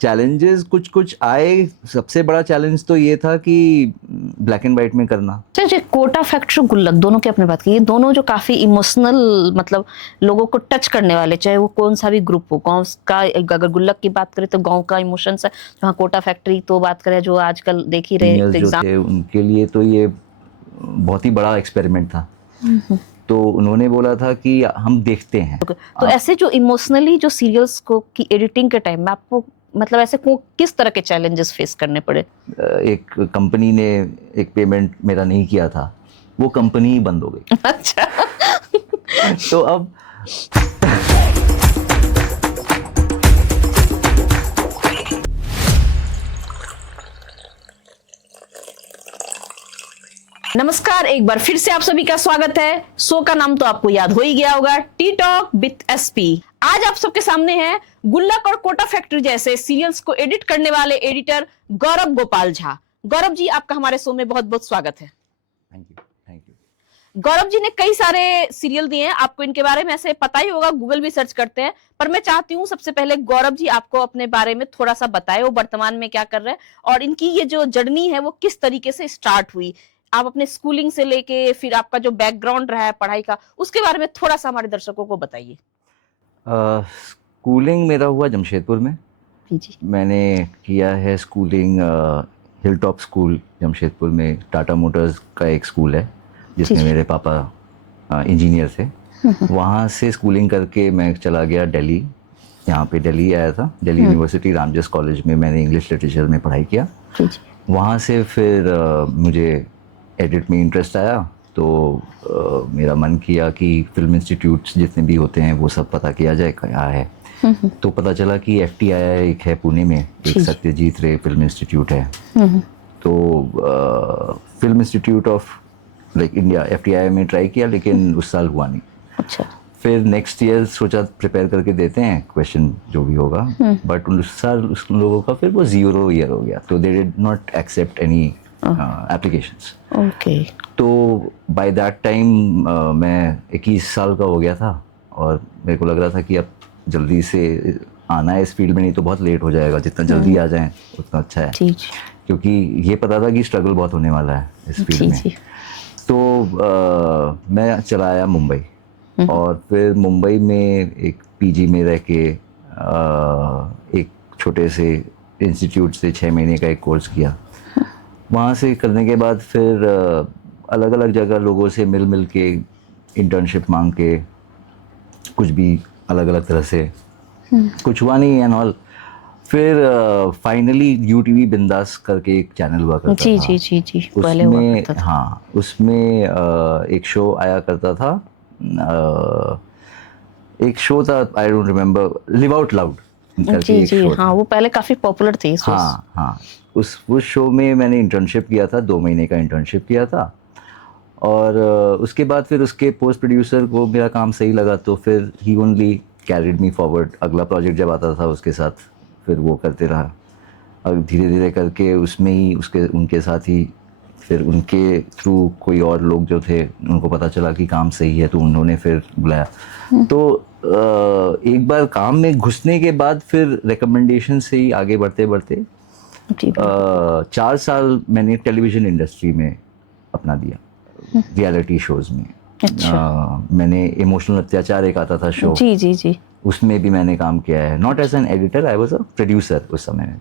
Challenges कुछ कुछ आए। सबसे बड़ा चैलेंज तो ये था कि ब्लैक एंड वाइट में करना। अच्छा, कोटा फैक्ट्री गुल्लक दोनों की आपने बात की, ये दोनों जो काफी इमोशनल मतलब लोगों को टच करने वाले, चाहे वो कौन सा भी ग्रुप हो, गांव का अगर गुल्लक की बात करें तो गांव का इमोशंस है, जहाँ कोटा फैक्ट्री तो बात करें जो आजकल देख ही रहे सीनियर्स जो एग्जाम। थे उनके लिए तो ये बहुत ही बड़ा एक्सपेरिमेंट था। तो उन्होंने बोला था कि हम देखते हैं। तो ऐसे जो इमोशनली जो सीरियल्स को की एडिटिंग के टाइम में आपको मतलब ऐसे को किस तरह के चैलेंजेस फेस करने पड़े? एक कंपनी ने एक पेमेंट मेरा नहीं किया था, वो कंपनी ही बंद हो गई। अच्छा। तो अब नमस्कार, एक बार फिर से आप सभी का स्वागत है। शो का नाम तो आपको याद हो ही गया होगा, टी टॉक विद एसपी। आज आप सबके सामने है गुल्लक और कोटा फैक्ट्री जैसे सीरियल्स को एडिट करने वाले एडिटर गौरव गोपाल झा। गौरव जी, आपका हमारे शो में बहुत बहुत स्वागत है। Thank you. गौरव जी ने कई सारे सीरियल दिए हैं, आपको इनके बारे में ऐसे पता ही होगा, गूगल भी सर्च करते हैं, पर मैं चाहती हूँ सबसे पहले गौरव जी आपको अपने बारे में थोड़ा सा बताएं, वो वर्तमान में क्या कर रहे हैं और इनकी ये जो जर्नी है वो किस तरीके से स्टार्ट हुई। आप अपने स्कूलिंग से लेके फिर आपका जो बैकग्राउंड रहा है पढ़ाई का, उसके बारे में थोड़ा सा हमारे दर्शकों को बताइए। स्कूलिंग मेरा हुआ जमशेदपुर में। जी। मैंने किया है schooling hill top school Jamshedpur में, टाटा मोटर्स का एक स्कूल है जिसमें मेरे पापा इंजीनियर थे। वहाँ से स्कूलिंग करके मैं चला गया दिल्ली। यहाँ पे दिल्ली आया था, दिल्ली यूनिवर्सिटी रामजस कॉलेज में मैंने इंग्लिश लिटरेचर में पढ़ाई किया। वहाँ से फिर मुझे एडिट में इंटरेस्ट आया, तो मेरा मन किया कि फिल्म इंस्टीट्यूट्स जितने भी होते हैं वो सब पता किया जाए क्या है। तो पता चला कि FTII एक है पुणे में, एक सत्यजीत रे फिल्म इंस्टीट्यूट है। तो film institute of like India FTII में ट्राई किया, लेकिन उस साल हुआ नहीं। अच्छा। फिर नेक्स्ट ईयर सोचा प्रिपेयर करके देते हैं, क्वेश्चन जो भी होगा, बट उस साल उस लोगों का फिर वो 0 ईयर हो गया, तो they did not accept any applications. Okay. तो बाय दैट टाइम मैं 21 साल का हो गया था और मेरे को लग रहा था कि अब जल्दी से आना है इस फील्ड में, नहीं तो बहुत लेट हो जाएगा। जितना जल्दी आ जाए उतना अच्छा है, क्योंकि ये पता था कि स्ट्रगल बहुत होने वाला है इस फील्ड में। तो मैं चला आया मुंबई, और फिर मुंबई में एक PG में रह के एक छोटे से इंस्टीट्यूट से 6 महीने का एक कोर्स किया। वहाँ से करने के बाद फिर अलग अलग जगह लोगों से मिल के इंटर्नशिप मांग के, कुछ भी अलग अलग तरह से, कुछ हुआ नहीं एंड ऑल। फिर फाइनली UTV बिंदास करके एक चैनल हुआ करता था। जी पहले हुआ करता था। हाँ, उसमें एक शो आया करता था, एक शो था, I don't remember, live out loud करके एक शो हाँ, वो पहले काफी पॉपुलर थी। हाँ, उस शो में मैंने इंटर्नशिप किया था, 2 महीने का इंटर्नशिप किया था। और उसके बाद फिर उसके पोस्ट प्रोड्यूसर को मेरा काम सही लगा, तो फिर ही ओनली कैरिड मी फॉरवर्ड। अगला प्रोजेक्ट जब आता था उसके साथ फिर वो करते रहा, और धीरे धीरे करके उसमें ही उनके साथ ही फिर उनके थ्रू कोई और लोग जो थे उनको पता चला कि काम सही है, तो उन्होंने फिर बुलाया। तो एक बार काम में घुसने के बाद फिर रिकमेंडेशन से ही आगे बढ़ते बढ़ते 4 साल मैंने टेलीविज़न इंडस्ट्री में अपना दिया, रियलिटी शोज़ में। मैंने इमोशनल अत्याचार एक आता था शो, जी, उसमें भी मैंने काम किया है। Not as an editor, I was a producer उस समय।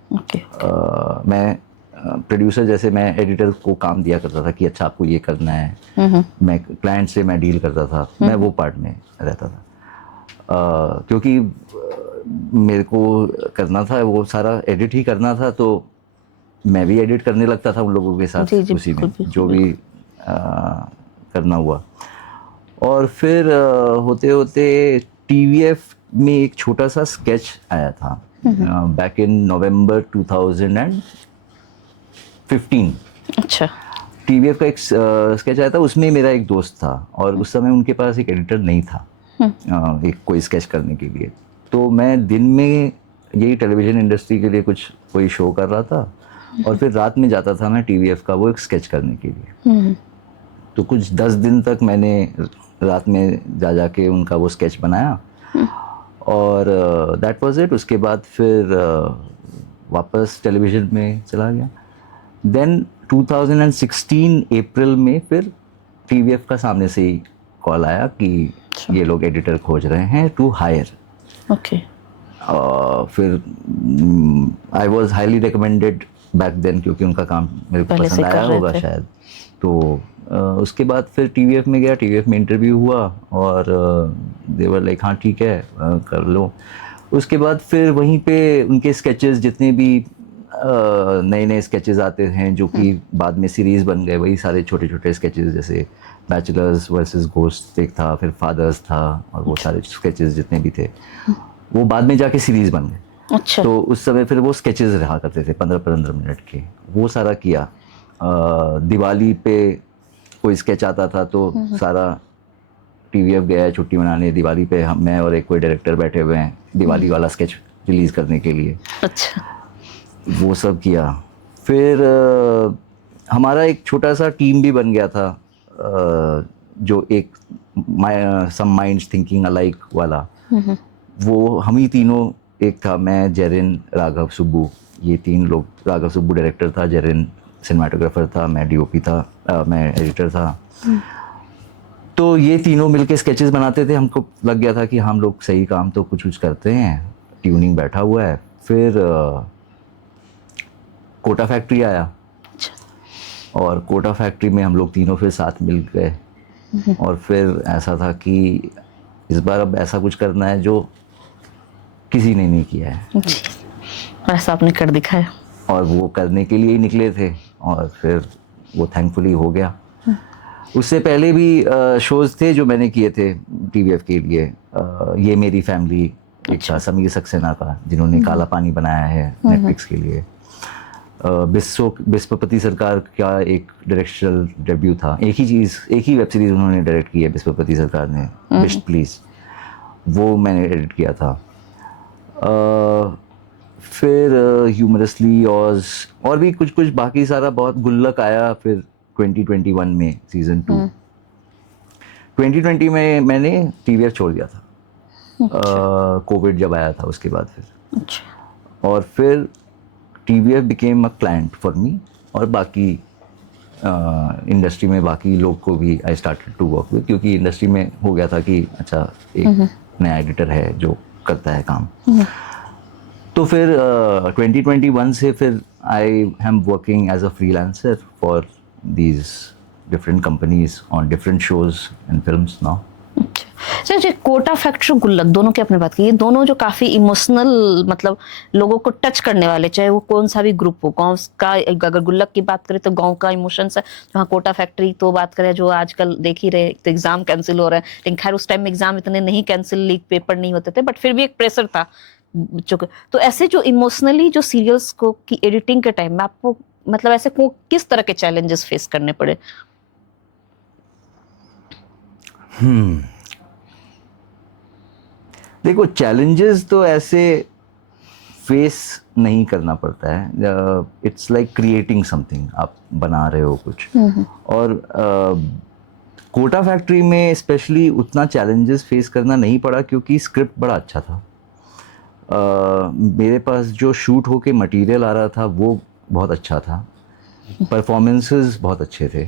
मैं प्रोड्यूसर जैसे मैं एडिटर को काम दिया करता था कि अच्छा आपको ये करना है। मैं क्लाइंट से मैं डील करता था, मैं वो पार्ट में रहता था। क्योंकि मेरे को करना था वो सारा, एडिट ही करना था, तो मैं भी एडिट करने लगता था उन लोगों के साथ उसी में जो भी करना हुआ। और फिर होते होते TVF में एक छोटा सा स्केच आया था बैक इन नवंबर 2015। अच्छा। TVF का एक स्केच आया था, उसमें मेरा एक दोस्त था और उस समय उनके पास एक एडिटर नहीं था एक कोई स्केच करने के लिए। तो मैं दिन में यही टेलीविज़न इंडस्ट्री के लिए कोई शो कर रहा था, और फिर रात में जाता था मैं TVF का वो एक स्केच करने के लिए। तो कुछ 10 दिन तक मैंने रात में जाके उनका वो स्केच बनाया, और दैट वाज इट। उसके बाद फिर वापस टेलीविज़न में चला गया। देन 2016 अप्रैल में फिर टीवीएफ का सामने से ही कॉल आया कि ये लोग एडिटर खोज रहे हैं टू हायर। ओके। फिर I was highly recommended back then, क्योंकि उनका काम मेरे को पहले से पसंद कर आया रहे होगा थे। शायद। तो उसके बाद फिर टीवीएफ में गया, टीवीएफ में इंटरव्यू हुआ और देवर लाइक हाँ ठीक है कर लो। उसके बाद फिर वहीं पे उनके स्केचेस जितने भी नए नए स्केचेस आते हैं जो कि बाद में सीरीज़ बन गए, वही सारे छोटे छोटे स्केचेस, जैसे बैचलर्स वर्सेस घोस्ट एक था, फिर फादर्स था, और वो सारे स्केचेस जितने भी थे वो बाद में जाके सीरीज़ बन गए। अच्छा। तो उस समय फिर वो स्केचेस रहा करते थे 15-15 मिनट के, वो सारा किया। दिवाली पे कोई स्केच आता था तो सारा टीवीएफ गया है छुट्टी मनाने, दिवाली पे हम मैं और एक कोई डायरेक्टर बैठे हुए हैं दिवाली वाला स्केच रिलीज़ करने के लिए, अच्छा। वो सब किया। फिर हमारा एक छोटा सा टीम भी बन गया था, जो एक सम माइंड्स थिंकिंग अलाइक वाला, वो हम ही तीनों, एक था मैं, जेरिन, राघव सुब्बू, ये 3 लोग। राघव सुब्बू डायरेक्टर था, जेरिन सिनेमाटोग्राफर था, मैं डीओपी था, मैं एडिटर था। तो ये तीनों मिलके स्केचेस बनाते थे। हमको लग गया था कि हम लोग सही काम तो कुछ करते हैं, ट्यूनिंग बैठा हुआ है। फिर कोटा फैक्ट्री आया और कोटा फैक्ट्री में हम लोग तीनों फिर साथ मिल गए, और फिर ऐसा था कि इस बार अब ऐसा कुछ करना है जो किसी ने नहीं किया है, जी, ऐसा आपने कर दिखाया। और वो करने के लिए ही निकले थे, और फिर वो थैंकफुली हो गया। उससे पहले भी शोज़ थे जो मैंने किए थे टीवीएफ के लिए। ये मेरी फैमिली एक था समीर सक्सेना का, जिन्होंने काला पानी बनाया है नेटफ्लिक्स के लिए। बिस्वपति सरकार का एक डायरेक्शनल डेब्यू था, एक ही वेब सीरीज़ उन्होंने डायरेक्ट की है बिस्वपति सरकार ने, बिस्ट प्लीज़, वो मैंने एडिट किया था। फिर ह्यूमरसली और भी कुछ बाकी सारा बहुत। गुल्लक आया फिर 2021 में सीज़न 2। 2020 में मैंने टीवीएफ छोड़ दिया था, कोविड जब आया था उसके बाद फिर। अच्छा। और फिर TVF became a client for me, और बाकी इंडस्ट्री में बाकी लोग को भी I started to work with, क्योंकि इंडस्ट्री में हो गया था कि अच्छा एक नया एडिटर है जो करता है काम। तो फिर 2021 से फिर I am working as a freelancer for these different companies on different shows and films now. Sir, जो कोटा फैक्ट्री, गुल्लक, दोनों की आपने बात की, ये दोनों जो काफी इमोशनल, मतलब लोगों को टच करने वाले, चाहे वो कौन सा भी ग्रुप हो, गांव का, अगर गुल्लक की बात करें तो गांव का इमोशंस है, जहाँ कोटा फैक्ट्री तो बात करें जो आजकल देख ही रहे, तो एग्जाम कैंसिल हो रहे हैं, लेकिन खैर उस टाइम में एग्जाम इतने नहीं कैंसिल, लीक पेपर नहीं होते थे, बट फिर भी एक प्रेशर था बच्चों को। तो ऐसे जो इमोशनली जो सीरियल्स को की एडिटिंग के टाइम में आपको, मतलब ऐसे को किस तरह के चैलेंजेस फेस करने पड़े? देखो, चैलेंजेस तो ऐसे फेस नहीं करना पड़ता है, इट्स लाइक क्रिएटिंग समथिंग, आप बना रहे हो कुछ। और कोटा फैक्ट्री में स्पेशली उतना चैलेंजेस फेस करना नहीं पड़ा, क्योंकि स्क्रिप्ट बड़ा अच्छा था। मेरे पास जो शूट होके मटेरियल आ रहा था वो बहुत अच्छा था, परफॉर्मेंसेस बहुत अच्छे थे,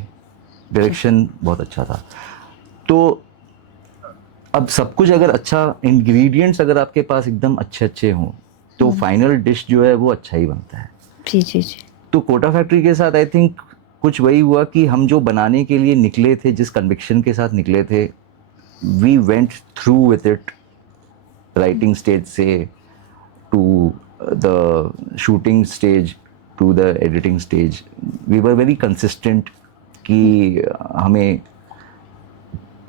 डायरेक्शन बहुत अच्छा था। तो अब सब कुछ अगर अच्छा, इंग्रेडिएंट्स अगर आपके पास एकदम अच्छे अच्छे हों तो फाइनल डिश जो है वो अच्छा ही बनता है। जी जी जी। तो कोटा फैक्ट्री के साथ आई थिंक कुछ वही हुआ कि हम जो बनाने के लिए निकले थे, जिस कन्विक्शन के साथ निकले थे, we went through with it, writing stage से to the shooting stage to the editing stage. We were very consistent कि हमें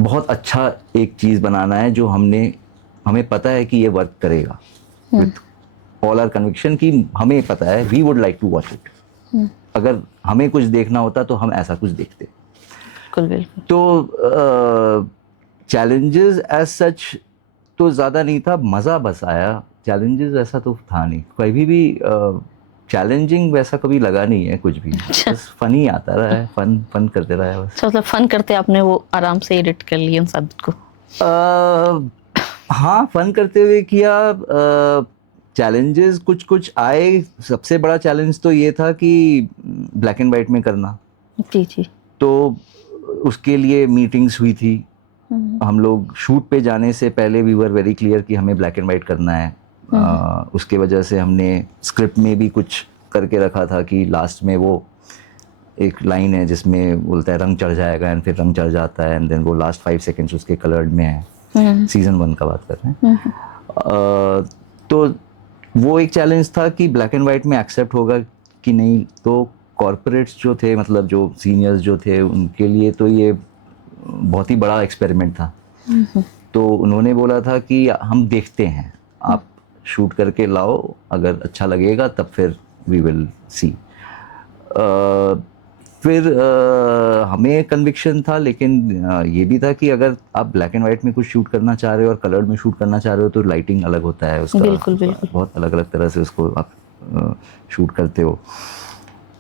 बहुत अच्छा एक चीज़ बनाना है जो हमें पता है कि ये वर्क करेगा, विथ ऑल आवर कन्विक्शन, कि हमें पता है we would like to watch it. अगर हमें कुछ देखना होता तो हम ऐसा कुछ देखते। बिल्कुल बिल्कुल। तो चैलेंजेस एज सच तो ज़्यादा नहीं था, मज़ा बस आया। चैलेंजेस ऐसा तो था नहीं, कभी भी चैलेंजिंग वैसा कभी लगा नहीं है कुछ भी, बस फन ही आता रहा है, फन करते रहा है बस। मतलब फन करते आपने वो आराम से एडिट कर लिया उन सब को? हाँ, फन करते हुए किया। चैलेंजेस कुछ कुछ आए। सबसे बड़ा चैलेंज तो ये था कि ब्लैक एंड वाइट में करना, जी जी। तो उसके लिए मीटिंग्स हुई थी। हम लोग शूट पे जाने से पहले वी वर वेरी क्लियर कि हमें ब्लैक एंड वाइट करना है। उसके वजह से हमने स्क्रिप्ट में भी कुछ करके रखा था कि लास्ट में वो एक लाइन है जिसमें बोलता है रंग चढ़ जाएगा, एंड फिर रंग चढ़ जाता है, एंड देन वो लास्ट 5 सेकेंड्स उसके कलर्ड में है। सीजन 1 का बात कर रहे हैं। तो वो एक चैलेंज था कि ब्लैक एंड वाइट में एक्सेप्ट होगा कि नहीं। तो कॉरपोरेट्स जो थे, मतलब जो सीनियर्स जो थे, उनके लिए तो ये बहुत ही बड़ा एक्सपेरिमेंट था। तो उन्होंने बोला था कि हम देखते हैं, आप शूट करके लाओ, अगर अच्छा लगेगा तब फिर वी विल सी। फिर हमें कन्विक्शन था, लेकिन ये भी था कि अगर आप ब्लैक एंड वाइट में कुछ शूट करना चाह रहे हो और कलर्ड में शूट करना चाह रहे हो तो लाइटिंग अलग होता है उसका। बिल्कुल बिल्कुल। बहुत अलग अलग तरह से उसको आप शूट करते हो।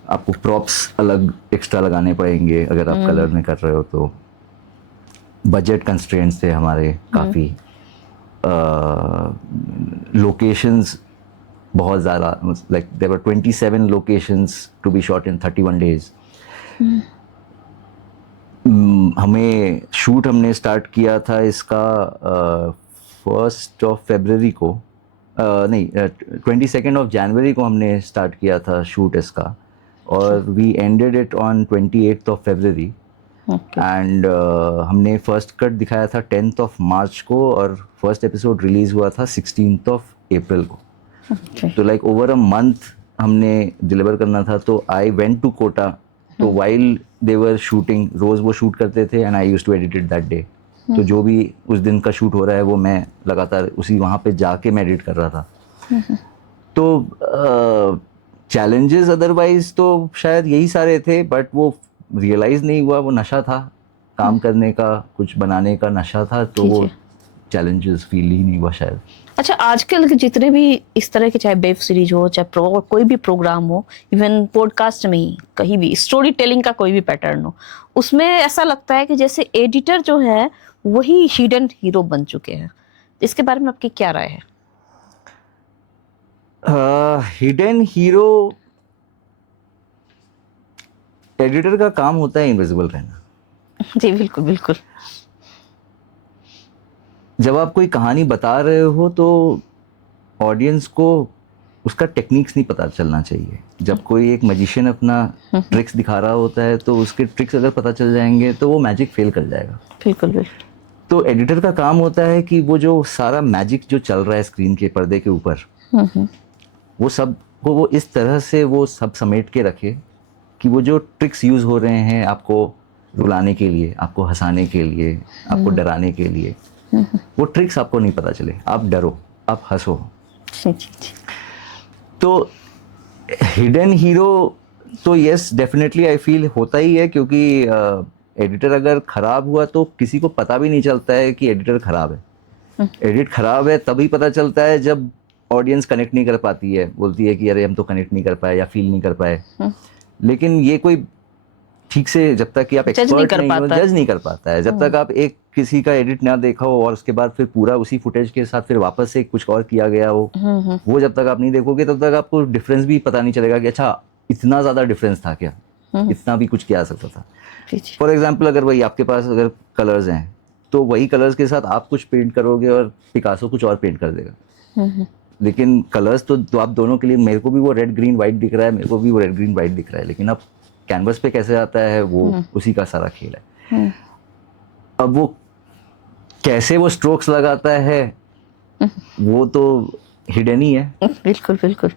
आपको प्रॉप्स अलग एक्स्ट्रा लगाने पड़ेंगे अगर आप कलर में कर रहे हो तो। बजट कंस्ट्रेंट्स थे हमारे काफ़ी। लोकेशंस बहुत ज़्यादा, like there were 27 locations to be shot in 31 days. हमें शूट हमने स्टार्ट किया था इसका 1 फरवरी को, नहीं 22 जनवरी को हमने स्टार्ट किया था शूट इसका, और वी एंडेड इट ऑन 28 फरवरी। एंड हमने फर्स्ट कट दिखाया था 10 मार्च को, और फर्स्ट एपिसोड रिलीज हुआ था 16 अप्रैल को। तो लाइक ओवर अ मंथ हमने डिलीवर करना था। तो आई वेंट टू कोटा, तो वाइल दे वर शूटिंग, रोज वो शूट करते थे and I used to edit it that day. तो जो भी उस दिन का शूट हो रहा है वो मैं लगातार उसी वहाँ पे जाके मैं एडिट कर रहा था। तो चैलेंजेस अदरवाइज तो शायद यही सारे थे, बट वो रियलाइज नहीं हुआ, वो नशा था काम करने का, कुछ बनाने का नशा था, तो वो चैलेंजेस फील ही नहीं हुआ शायद। अच्छा, आजकल के जितने भी इस तरह के, चाहे वेब सीरीज हो, चाहे कोई भी प्रोग्राम हो, इवन पॉडकास्ट में ही, कहीं भी स्टोरी टेलिंग का कोई भी पैटर्न हो, उसमें ऐसा लगता है कि जैसे एडिटर जो है वही हिडन हीरो बन चुके हैं। इसके बारे में आपकी क्या राय है? हिडन हीरो, एडिटर का काम होता है इनविजिबल रहना। जी बिल्कुल बिल्कुल। जब आप कोई कहानी बता रहे हो तो ऑडियंस को उसका टेक्निक्स नहीं पता चलना चाहिए। जब कोई एक मैजिशियन अपना ट्रिक्स दिखा रहा होता है तो उसके ट्रिक्स अगर पता चल जाएंगे तो वो मैजिक फेल कर जाएगा। बिल्कुल बिल्कुल। तो एडिटर का काम होता है कि वो जो सारा मैजिक जो चल रहा है स्क्रीन के पर्दे के ऊपर, वो सब को वो इस तरह से वो सब समेट के रखे कि वो जो ट्रिक्स यूज हो रहे हैं आपको रुलाने के लिए, आपको हंसाने के लिए, आपको डराने के लिए, वो ट्रिक्स आपको नहीं पता चले, आप डरो, आप हंसो। तो हिडन हीरो तो यस डेफिनेटली आई फील होता ही है, क्योंकि एडिटर अगर खराब हुआ तो किसी को पता भी नहीं चलता है कि एडिटर खराब है। एडिट खराब है तभी पता चलता है जब ऑडियंस कनेक्ट नहीं कर पाती है, बोलती है कि अरे हम तो कनेक्ट नहीं कर पाए या फील नहीं कर पाए। लेकिन ये कोई ठीक से, जब तक कि आप एक्सपर्ट नहीं हो, जज नहीं कर पाता है। जब तक आप एक किसी का एडिट ना देखा हो और उसके बाद फिर पूरा उसी फुटेज के साथ फिर वापस से कुछ और किया गया हो, वो जब तक आप नहीं देखोगे तब तक आपको डिफरेंस भी पता नहीं चलेगा कि अच्छा इतना ज़्यादा डिफरेंस था क्या, इतना भी कुछ किया सकता था। फॉर एग्जाम्पल, अगर वही आपके पास अगर कलर्स हैं तो वही कलर्स के साथ आप कुछ पेंट करोगे और पिकासो कुछ और पेंट कर देगा। लेकिन कलर्स तो आप दोनों के लिए, मेरे को भी वो रेड ग्रीन वाइट दिख रहा है, मेरे को भी वो रेड ग्रीन वाइट दिख रहा है, लेकिन अब कैनवस पे कैसे आता है वो उसी का सारा खेल है। अब वो कैसे वो स्ट्रोक्स लगाता है वो तो हिडन ही है। बिल्कुल बिल्कुल।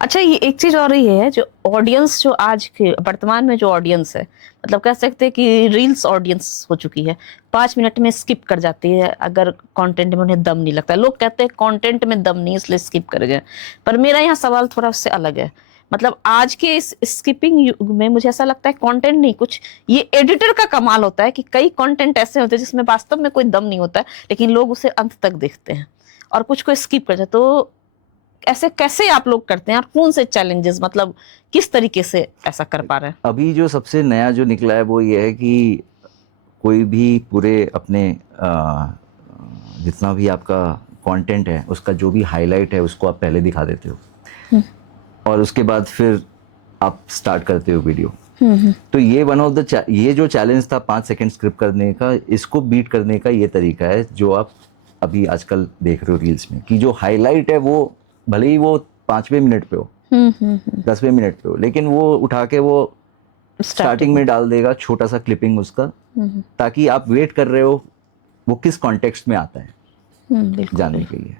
अच्छा, ये एक चीज और ही है, जो ऑडियंस, जो आज के वर्तमान में जो ऑडियंस है, मतलब कह सकते हैं कि रील्स ऑडियंस हो चुकी है, 5 मिनट में स्किप कर जाती है अगर कंटेंट में उन्हें दम नहीं लगता। लोग कहते हैं कंटेंट में दम नहीं इसलिए स्किप कर गए, पर मेरा यहाँ सवाल थोड़ा उससे अलग है। मतलब आज के इस स्किपिंग युग में मुझे ऐसा लगता है कंटेंट नहीं, कुछ ये एडिटर का कमाल होता है कि कई कंटेंट ऐसे होते हैं जिसमें वास्तव में कोई दम नहीं होता है, लेकिन लोग उसे अंत तक देखते हैं और कुछ को स्किप कर जाते। तो ऐसे कैसे आप लोग करते हैं और कौन से चैलेंजेस, मतलब किस तरीके से ऐसा कर पा रहे हैं? अभी जो सबसे नया जो निकला है वो ये है कि कोई भी पूरे अपने जितना भी आपका कंटेंट है, उसका जो भी हाईलाइट है उसको आप पहले दिखा देते हो और उसके बाद फिर आप स्टार्ट करते हो वीडियो। तो ये वन ऑफ द ये जो चैलेंज था 5 सेकंड स्क्रिप्ट करने का, इसको बीट करने का ये तरीका है जो आप अभी आजकल देख रहे हो रील्स में, कि जो हाईलाइट है वो भले ही वो 5वें मिनट पे हो 10वें मिनट पे हो, लेकिन वो उठा के वो स्टार्टिंग में डाल देगा छोटा सा क्लिपिंग उसका, ताकि आप वेट कर रहे हो वो किस कॉन्टेक्स्ट में आता है जानने के लिए।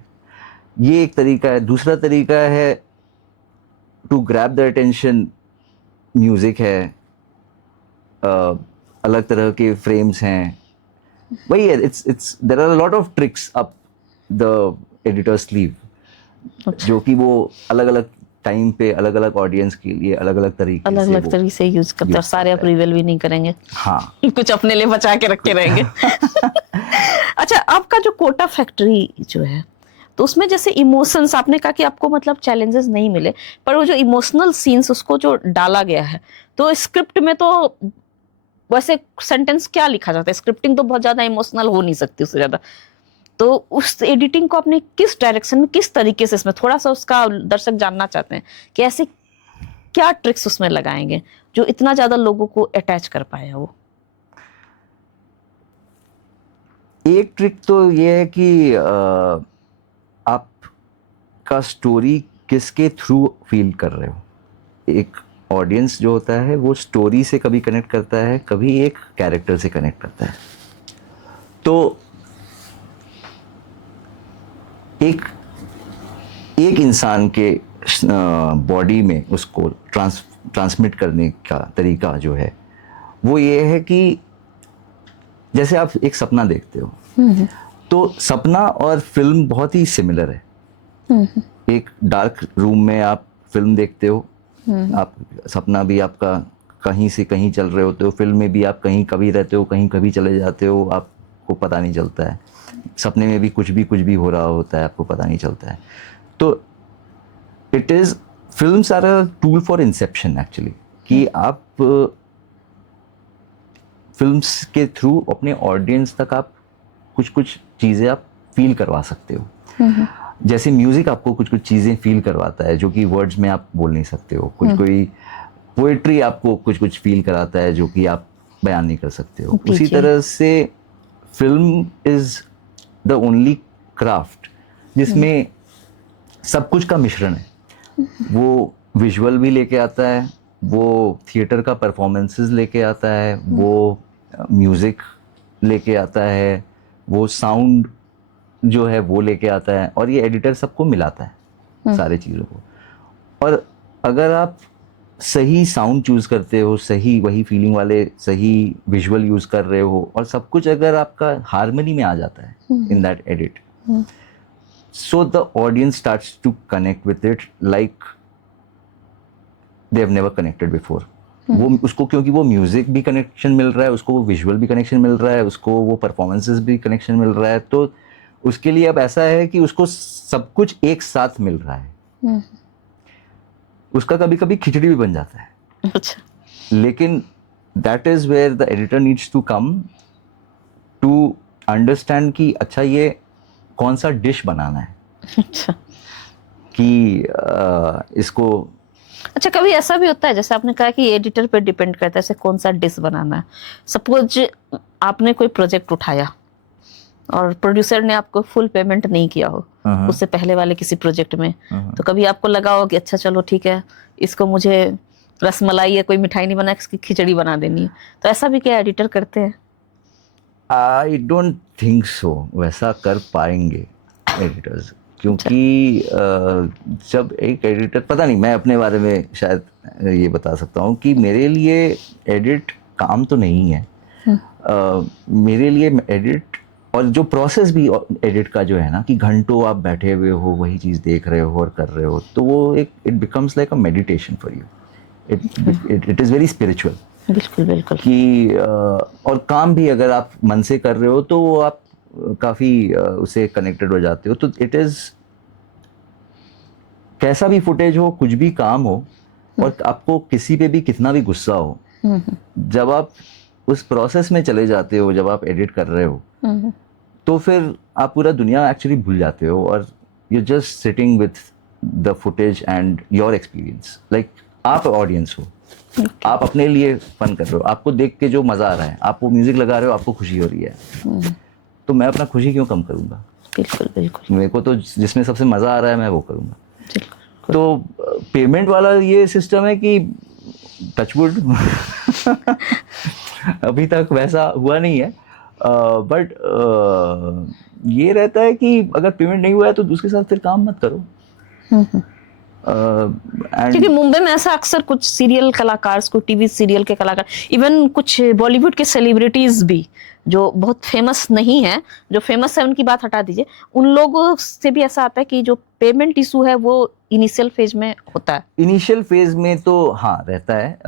ये एक तरीका है। दूसरा तरीका है to grab the attention, music है, अलग तरह के फ्रेम्स हैं, वही है। It's there are a lot of tricks up the editor sleeve, जो कि वो अलग अलग टाइम पे अलग अलग ऑडियंस के लिए अलग अलग तरीके से यूज करते हैं। सारे आप रिवील भी नहीं करेंगे, हाँ कुछ अपने लिए बचा के रख के रहेंगे। अच्छा, आपका जो कोटा फैक्ट्री जो है, तो उसमें जैसे इमोशंस आपने कहा कि आपको मतलब चैलेंजेस नहीं मिले, पर वो जो इमोशनल सीन्स उसको जो डाला गया है, तो स्क्रिप्ट में तो वैसे सेंटेंस क्या लिखा जाता है, स्क्रिप्टिंग तो बहुत ज्यादा इमोशनल हो नहीं सकती उससे ज्यादा, तो उस एडिटिंग को आपने किस डायरेक्शन में, किस तरीके से, इसमें थोड़ा सा उसका दर्शक जानना चाहते हैं कि ऐसे क्या ट्रिक्स उसमें लगाएंगे जो इतना ज्यादा लोगों को अटैच कर पाया। वो एक ट्रिक तो ये है कि आपका स्टोरी किसके थ्रू फील कर रहे हो। एक ऑडियंस जो होता है वो स्टोरी से कभी कनेक्ट करता है, कभी एक कैरेक्टर से कनेक्ट करता है। तो एक इंसान के बॉडी में उसको ट्रांसमिट करने का तरीका जो है वो ये है कि जैसे आप एक सपना देखते हो, तो सपना और फिल्म बहुत ही सिमिलर है। एक डार्क रूम में आप फिल्म देखते हो, आप सपना भी आपका कहीं से कहीं चल रहे होते हो, फिल्म में भी आप कहीं कभी रहते हो, कहीं कभी चले जाते हो, आपको पता नहीं चलता है। सपने में भी कुछ भी हो रहा होता है, आपको पता नहीं चलता है। तो it is, films are a tool for inception actually, कि आप फिल्म्स के थ्रू अपने ऑडियंस तक आप कुछ चीज़ें आप फील करवा सकते हो। जैसे म्यूजिक आपको कुछ चीज़ें फील करवाता है जो कि वर्ड्स में आप बोल नहीं सकते हो। कोई पोएट्री आपको कुछ फील कराता है जो कि आप बयान नहीं कर सकते हो। उसी तरह से film is the only craft जिसमें सब कुछ का मिश्रण है। वो विजुअल भी लेके आता है, वो थिएटर का परफॉर्मेंसेस लेके आता है, वो म्यूज़िक लेके आता है, वो साउंड जो है वो लेके आता है, और ये एडिटर सबको मिलाता है सारे चीज़ों को। और अगर आप सही साउंड चूज़ करते हो, सही वही फीलिंग वाले सही विजुअल यूज़ कर रहे हो, और सब कुछ अगर आपका हार्मनी में आ जाता है in that edit, so the audience starts to connect with it like they have never connected before. वो उसको, क्योंकि वो म्यूजिक भी कनेक्शन मिल रहा है उसको, वो विजुअल भी कनेक्शन मिल रहा है उसको, वो परफॉर्मेंसेस भी कनेक्शन मिल रहा है, तो उसके लिए अब ऐसा है कि उसको सब कुछ एक साथ मिल रहा है। उसका कभी कभी खिचड़ी भी बन जाता है। अच्छा। लेकिन that is where the editor needs to come to understand कि अच्छा ये कौन सा डिश बनाना है। अच्छा। कि इसको, अच्छा, कभी ऐसा भी होता है जैसे आपने कहा कि एडिटर पे डिपेंड करता है ऐसे कौन सा डिश बनाना है। सपोज आपने कोई प्रोजेक्ट उठाया और प्रोड्यूसर ने आपको फुल पेमेंट नहीं किया हो उससे पहले वाले किसी प्रोजेक्ट में, तो कभी आपको लगा हो कि अच्छा चलो ठीक है, इसको मुझे रसमलाई या कोई मिठाई नहीं बना, इसकी खिचड़ी बना देनी है, तो ऐसा भी क्या एडिटर करते हैं? आई डोंट थिंक सो वैसा कर पाएंगे एडिटर्स, क्योंकि जब एक एडिटर, पता नहीं, मैं अपने बारे में शायद ये बता सकता हूँ कि मेरे लिए एडिट काम तो नहीं है। मेरे लिए एडिट और जो प्रोसेस भी एडिट का जो है ना, कि घंटों आप बैठे हुए हो वही चीज़ देख रहे हो और कर रहे हो, तो वो एक it becomes like a meditation for you. It is very spiritual. बिल्कुल बिल्कुल। कि और काम भी अगर आप मन से कर रहे हो तो वो आप काफ़ी उससे कनेक्टेड हो जाते हो। तो इट इज़, कैसा भी फुटेज हो, कुछ भी काम हो, और आपको किसी पे भी कितना भी गुस्सा हो, जब आप उस प्रोसेस में चले जाते हो, जब आप एडिट कर रहे हो, तो फिर आप पूरा दुनिया एक्चुअली भूल जाते हो और you just sitting with the footage and your experience. Like आप ऑडियंस हो, आप अपने लिए फन कर रहे हो, आपको देख के जो मजा आ रहा है, आप वो म्यूजिक लगा रहे हो, आपको खुशी हो रही है, तो मैं अपना खुशी क्यों कम करूंगा? बिल्कुल बिल्कुल मेरे को तो जिसमें सबसे मजा आ रहा है मैं वो करूंगा। बिल्कुल। तो पेमेंट वाला ये सिस्टम है कि टचवुड अभी तक वैसा हुआ नहीं है, बट ये रहता है कि अगर पेमेंट नहीं हुआ है तो उसके साथ फिर काम मत करो। क्योंकि मुंबई में ऐसा अक्सर कुछ सीरियल कलाकार, को टीवी सीरियल के कलाकार, इवन कुछ बॉलीवुड के सेलिब्रिटीज भी जो बहुत फेमस नहीं है, जो फेमस है उनकी बात हटा दीजिए, उन लोगों से भी ऐसा आता है कि जो पेमेंट इशू है वो इनिशियल फेज में होता है। इनिशियल फेज में तो हाँ रहता है,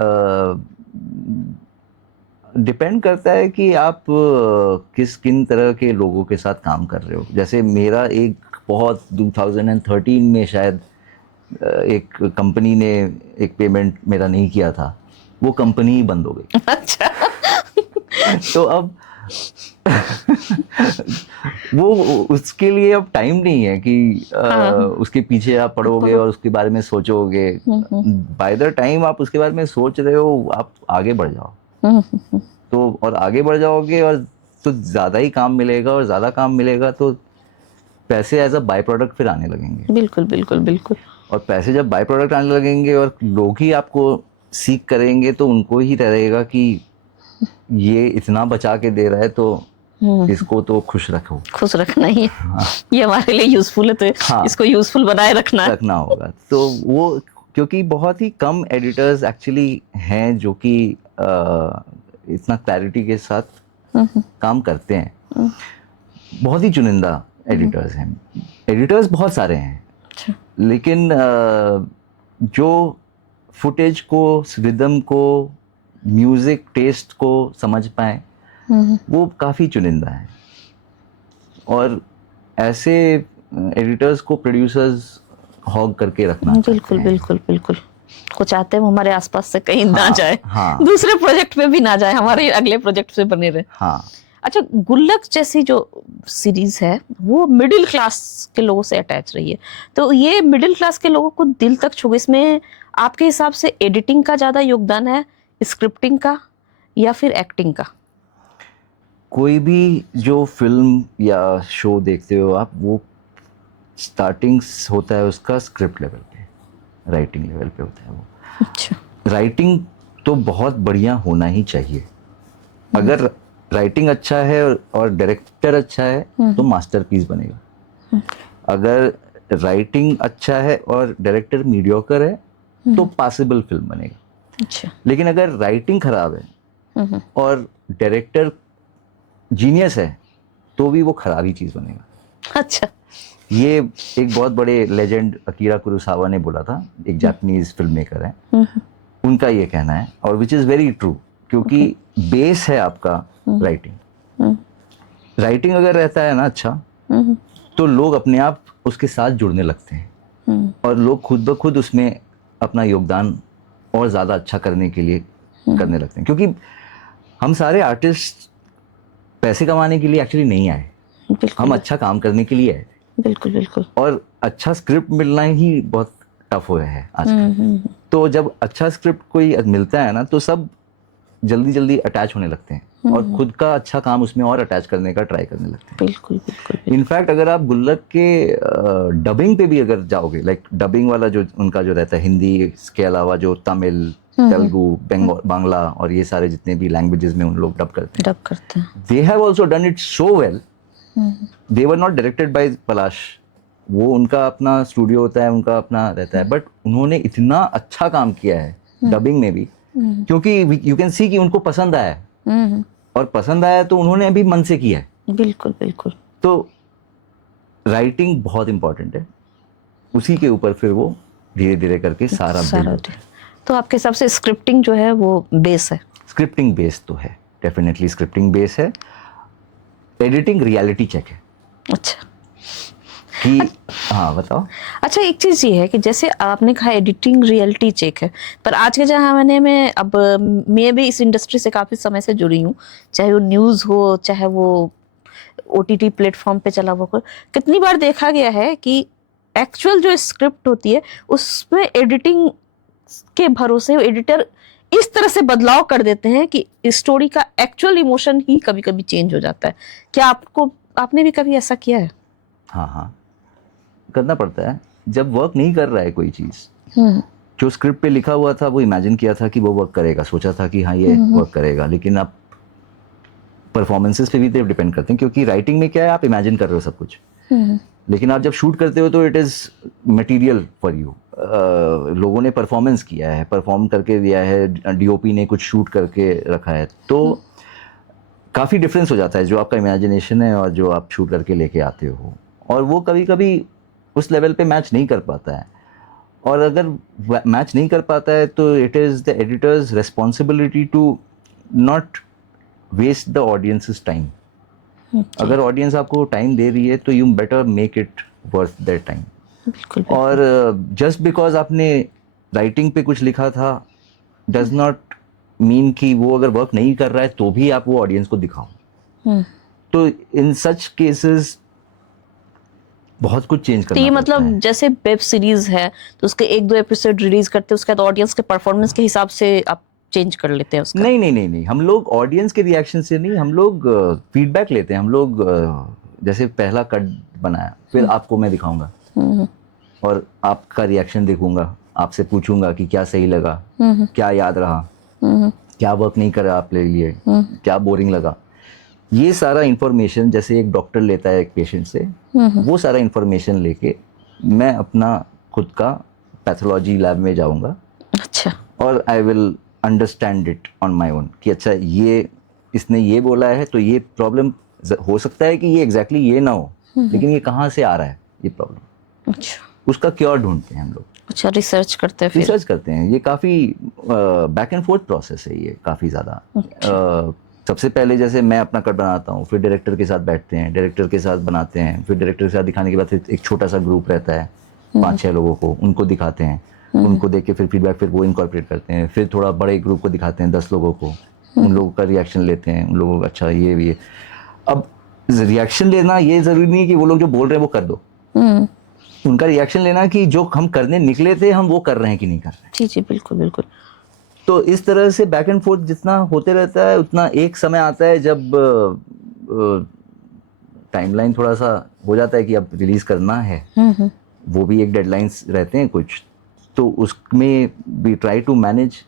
डिपेंड करता है कि आप किन तरह के लोगों के साथ काम कर रहे हो। जैसे मेरा एक बहुत 2013 में शायद एक कंपनी ने एक पेमेंट मेरा नहीं किया था, वो कंपनी ही बंद हो गई। अच्छा। तो अब वो उसके लिए अब टाइम नहीं है कि उसके पीछे आप पढ़ोगे और उसके बारे में सोचोगे। बाय द टाइम आप उसके बारे में सोच रहे हो, आप आगे बढ़ जाओ। तो और आगे बढ़ जाओगे और तो ज़्यादा ही काम मिलेगा, और ज़्यादा काम मिलेगा तो पैसे एज अ बाय प्रोडक्ट फिर आने लगेंगे। बिल्कुल बिल्कुल बिल्कुल। और पैसे जब बाय प्रोडक्ट आने लगेंगे और लोग ही आपको सीख करेंगे, तो उनको ही रहेगा कि ये इतना बचा के दे रहा है तो इसको तो खुश रखो, खुश रखना ही है। हाँ। ये हमारे लिए यूजफुल है, तो हाँ, इसको यूजफुल बनाए रखना होगा। तो वो क्योंकि बहुत ही कम एडिटर्स एक्चुअली हैं जो कि इतना क्लैरिटी के साथ काम करते हैं। बहुत ही चुनिंदा एडिटर्स हैं। एडिटर्स बहुत सारे हैं, लेकिन जो फुटेज को, रिदम को, म्यूजिक टेस्ट को समझ पाए वो काफ़ी चुनिंदा है। और ऐसे एडिटर्स को प्रोड्यूसर्स हॉग करके रखना बिल्कुल बिल्कुल बिल्कुल। को चाहते हैं वो हमारे आसपास से कहीं ना जाए, हाँ, दूसरे प्रोजेक्ट पे भी ना जाए, हमारे अगले प्रोजेक्ट से बने रहे। हाँ। अच्छा, गुल्लक जैसी जो सीरीज है वो मिडिल क्लास के लोगों से अटैच रही है, तो ये मिडिल क्लास के लोगों को दिल तक छू गई। इसमें आपके हिसाब से एडिटिंग का ज्यादा योगदान है, स्क्रिप्टिंग का, या फिर एक्टिंग का? कोई भी जो फिल्म या शो देखते हो आप, वो स्टार्टिंग होता है उसका स्क्रिप्ट लेवल पे, राइटिंग लेवल पे होता है वो। अच्छा। राइटिंग तो बहुत बढ़िया होना ही चाहिए। अगर राइटिंग अच्छा है और डायरेक्टर अच्छा है तो मास्टरपीस बनेगा। अगर राइटिंग अच्छा है और डायरेक्टर मीडियोकर है तो पासिबल फिल्म बनेगा। अच्छा। लेकिन अगर राइटिंग खराब है और डायरेक्टर जीनियस है तो भी वो खराब ही चीज़ बनेगा। अच्छा। ये एक बहुत बड़े लेजेंड अकीरा कुरोसावा ने बोला था, एक जापानीज फिल्म मेकर है, उनका ये कहना है, और विच इज़ वेरी ट्रू, क्योंकि बेस है आपका राइटिंग। राइटिंग अगर रहता है ना अच्छा, तो लोग अपने आप उसके साथ जुड़ने लगते हैं और लोग खुद ब खुद उसमें अपना योगदान और ज़्यादा अच्छा करने के लिए करने लगते हैं। क्योंकि हम सारे आर्टिस्ट पैसे कमाने के लिए एक्चुअली नहीं आए, हम अच्छा काम करने के लिए आए। बिल्कुल बिल्कुल। और अच्छा स्क्रिप्ट मिलना ही बहुत टफ हो है आजकल। तो जब अच्छा स्क्रिप्ट कोई मिलता है ना, तो सब जल्दी जल्दी अटैच होने लगते हैं और खुद का अच्छा काम उसमें और अटैच करने का ट्राई करने लगते हैं। बिल्कुल बिल्कुल। इनफैक्ट अगर आप गुल्लक के डबिंग पे भी अगर जाओगे, लाइक डबिंग वाला जो उनका जो रहता है, हिंदी के अलावा जो तमिल, तेलुगु, बांग्ला और ये सारे जितने भी लैंग्वेजेस में उन लोग डब करते हैं, they have also done it so well. They were not directed by Palash, वो उनका अपना स्टूडियो होता है, उनका अपना रहता है, बट उन्होंने इतना अच्छा काम किया है डबिंग में भी, क्योंकि यू कैन सी कि उनको पसंद आया है, और पसंद आया तो उन्होंने अभी मन से किया है। बिल्कुल बिल्कुल। तो राइटिंग बहुत इंपॉर्टेंट है, उसी के ऊपर फिर वो धीरे धीरे करके सारा बिल्ड होता है। तो आपके हिसाब से स्क्रिप्टिंग जो है वो बेस है? स्क्रिप्टिंग बेस तो है, डेफिनेटली स्क्रिप्टिंग बेस है। एडिटिंग रियलिटी चेक है। अच्छा कि हाँ बताओ। अच्छा, एक चीज ये है कि जैसे आपने कहा एडिटिंग रियलिटी चेक है, पर आज के जमाने में, अब मैं भी इस इंडस्ट्री से काफी समय से जुड़ी हूँ, चाहे वो न्यूज हो, चाहे वो OTT प्लेटफॉर्म पे चला हुआ, कितनी बार देखा गया है कि एक्चुअल जो स्क्रिप्ट होती है उसमें एडिटिंग के भरोसे एडिटर इस तरह से बदलाव कर देते हैं कि स्टोरी का एक्चुअल इमोशन ही कभी कभी चेंज हो जाता है। क्या आपने भी कभी ऐसा किया है? हाँ हाँ, करना पड़ता है जब वर्क नहीं कर रहा है कोई चीज़। जो स्क्रिप्ट पे लिखा हुआ था वो इमेजिन किया था कि वो वर्क करेगा, सोचा था कि हाँ ये वर्क करेगा, लेकिन आप परफॉर्मेंसेस पे भी तो डिपेंड करते हैं, क्योंकि राइटिंग में क्या है, आप इमेजिन कर रहे हो सब कुछ, लेकिन आप जब शूट करते हो तो it is material for you. लोगों ने परफॉर्मेंस किया है, परफॉर्म करके दिया है, DOP ने कुछ शूट करके रखा है, तो काफ़ी डिफरेंस हो जाता है जो आपका इमेजिनेशन है और जो आप शूट करके लेके आते हो, और वो कभी कभी उस लेवल पे मैच नहीं कर पाता है। और अगर मैच नहीं कर पाता है तो it is the editor's responsibility to not waste the audience's time. अगर ऑडियंस आपको टाइम दे रही है तो you better make it worth that time. बिल्कुल। और जस्ट बिकॉज आपने राइटिंग पे कुछ लिखा था डज नॉट मीन कि वो अगर वर्क नहीं कर रहा है तो भी आप वो ऑडियंस को दिखाओ। तो इन सच केसेस बहुत कुछ चेंज करना तो ये पड़ता मतलब है। जैसे वेब सीरीज है तो उसके 1-2 एपिसोड रिलीज करते हैं, उसके बाद ऑडियंस के परफॉर्मेंस के हिसाब से आप चेंज कर लेते हैं उसका? नहीं नहीं नहीं नहीं, हम लोग ऑडियंस के रिएक्शन से नहीं, हम लोग फीडबैक लेते हैं। हम लोग जैसे पहला कट बनाया, फिर आपको मैं दिखाऊंगा और आपका रिएक्शन देखूंगा, आपसे पूछूंगा कि क्या सही लगा, क्या याद रहा, क्या वर्क नहीं करा आपके लिए, क्या बोरिंग लगा। ये सारा इंफॉर्मेशन जैसे एक डॉक्टर लेता है एक पेशेंट से, वो सारा इंफॉर्मेशन लेके मैं अपना खुद का पैथोलॉजी लैब में जाऊंगा। अच्छा। और I will understand it on my own कि अच्छा ये इसने ये बोला है तो ये प्रॉब्लम हो सकता है कि ये एग्जैक्टली ये ना हो, लेकिन ये कहाँ से आ रहा है ये प्रॉब्लम। अच्छा। उसका क्योर ढूंढते हैं हम लोग। अच्छा, रिसर्च करते हैं फिर? रिसर्च करते हैं। ये काफ़ी बैक एंड फोर्थ प्रोसेस है, ये काफ़ी ज़्यादा। सबसे पहले जैसे मैं अपना कट बनाता हूँ, फिर डायरेक्टर के साथ बैठते हैं, डायरेक्टर के साथ बनाते हैं, फिर डायरेक्टर के साथ दिखाने के बाद फिर एक छोटा सा ग्रुप रहता है 5-6 लोगों को, उनको दिखाते हैं, उनको देख के फिर फीडबैक फिर वो इनकॉर्पोरेट करते हैं, फिर थोड़ा बड़े ग्रुप को दिखाते हैं 10 लोगों को, उन लोगों का रिएक्शन लेते हैं, उन लोगों का अच्छा ये। अब रिएक्शन लेना ये ज़रूरी नहीं है कि वो लोग जो बोल रहे हैं वो कर दो, उनका रिएक्शन लेना कि जो हम करने निकले थे हम वो कर रहे हैं कि नहीं कर रहे हैं। जी जी, बिल्कुल बिल्कुल। तो इस तरह से बैक एंड फोर्थ जितना होते रहता है, उतना एक समय आता है जब टाइमलाइन थोड़ा सा हो जाता है कि अब रिलीज करना है, वो भी एक डेडलाइंस रहते हैं कुछ, तो उसमें वी ट्राई टू मैनेज